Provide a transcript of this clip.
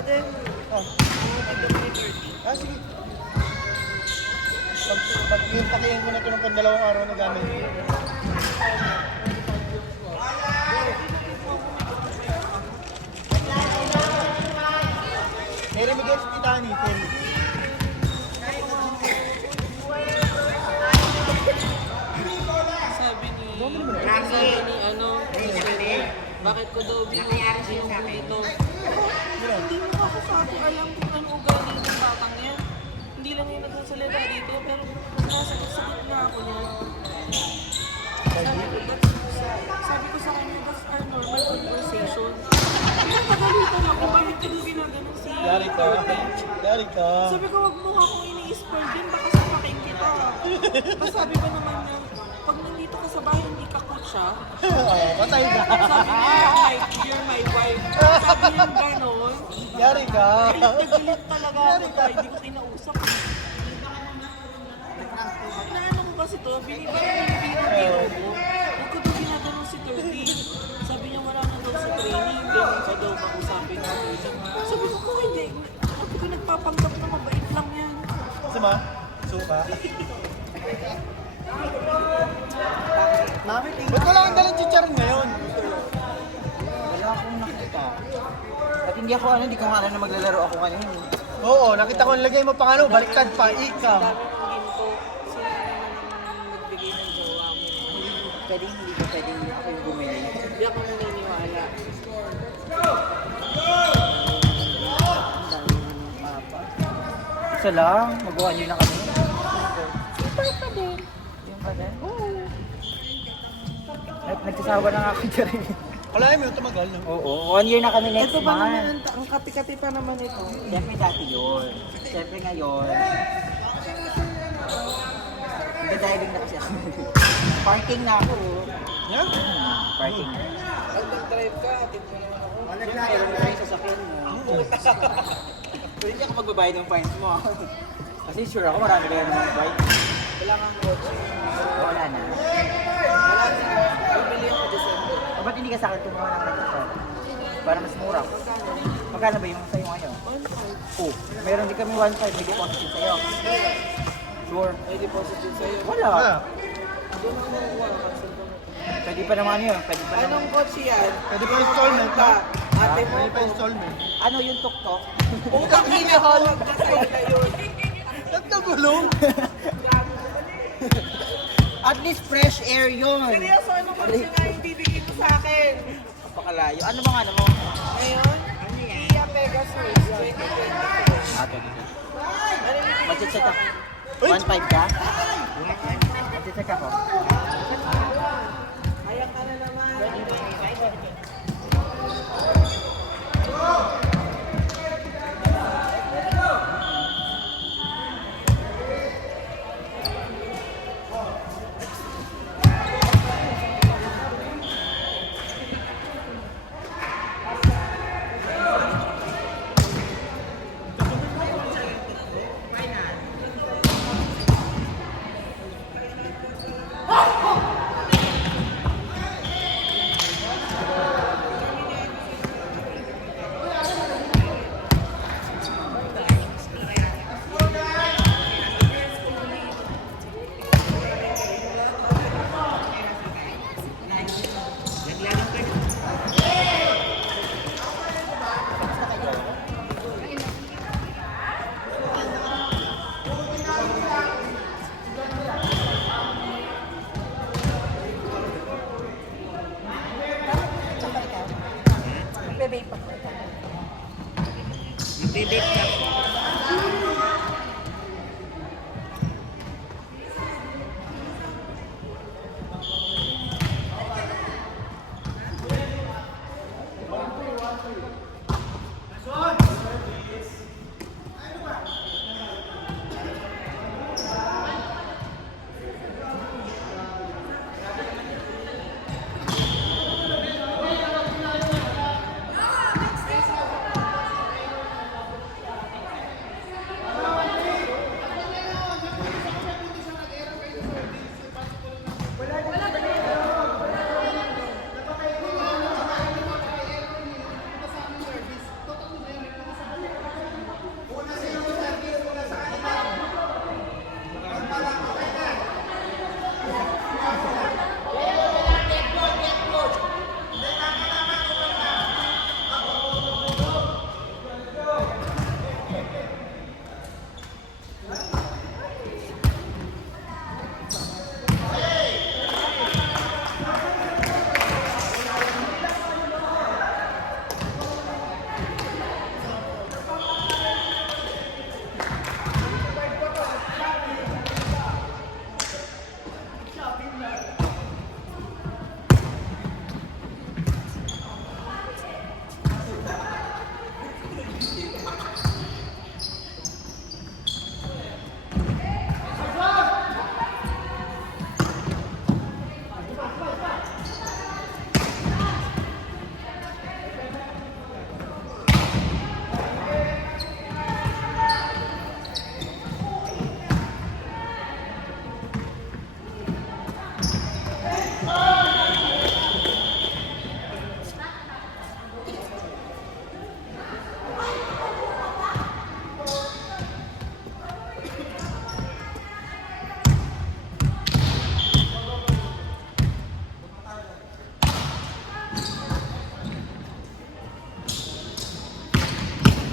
Ate, Ah, ah sige. Pag-impakihin ko na ito ng pandalawang araw na gamit. Terry Miguel Spitani, Terry. sabi ni ano, bakit ko daw binunod yung dito? Hindi mo ako sabi alam kung ano ugali ng batang yan. Hindi lang yung nagsasalita dito, pero nasagot na ako niya. Sabi ko sa kanya, that's our normal conversation. Napagalitan ako, bakit ka daw ginaganon si Yari ka. Yari ka. Sabi ko, wag mo nga akong ini-spoil din, baka sapakin kita. Sabi ba naman na, pag nandito ka sa bahay, hindi ka kutsa. Patay ka. Sabi niya, you're my wife. Sabi niya gano'n. Yari ka. Galit talaga ako, hindi ko kinausap. Inaano mo ba si Toby? Di ba biro mo? Huwag ko daw ginatanong si Toby. Sabi niya wala na daw sa training. Ganun ka daw kausapin natin. Sabi ko, kung hindi. Sabi ko nagpapanggap na mabait lang yan. Sama? Suka? Ba't wala kang dalang chicharon ngayon? Wala akong nakita. At hindi ako hindi ko nga alam na maglalaro ako kanina. Oo, nakita ko ang lagay mo pang ano, baliktad pa, ikam. Dami mong ginto. Sino naman ang nagbigay ng jowa mo? Pwedeng hindi ko pwedeng ako yung bumili. Hindi ako naniniwala. Ang daming mapa. Isa lang, magawa niyo na kami. Super pa din. Yung pa din? Oo. Nagsasawa na nga ako dyan. Kalahin mo yung tumagal, no? Oo, 1 year na kami next Ito ba naman month. ang kati-kati pa naman ito? Siyempre dati yun. Siyempre ngayon. Nag-diving na kasi ako. Parking na ako. Yan? Parking na. Pag nag-drive ka, atid mo naman ako. Siyempre, wala yung sasakyan mo. Pwede hindi ako magbabayad ng fines mo. Kasi sure ako marami kayo naman bike. Wala kang kotse. Wala na. Wala din. Bibili ako December. O ba't hindi ka sa akin tumuha ng rental? Para mas mura. Magkano ba yung sa'yo ngayon? 1.5. Oh, meron din kami 1.5 may deposit din sa'yo. Sure. May deposit din sa'yo. Wala. Wala. Doon ako nakuha. Cancel ko na. Pwede pa naman yun. Pwede pa naman. Anong kotse yan? Pwede pa installment, ha? Ate mo. Pwede pa installment. Ano yung tuktok? Utang ina ko. Huwag na sa'yo na yun. Ba't nagulong? At least fresh air yun. Seryoso, anong kotse nga yung bibigay mo sa akin? Napakalayo. Ano bang ano mo? Ngayon, Kia Pegasus 2020. Ah, 20. Ano yung Budget check ako. Uy! 1.5 ka? Budget check ako. Ayan ka na naman. Bebe pa. Bibig ka.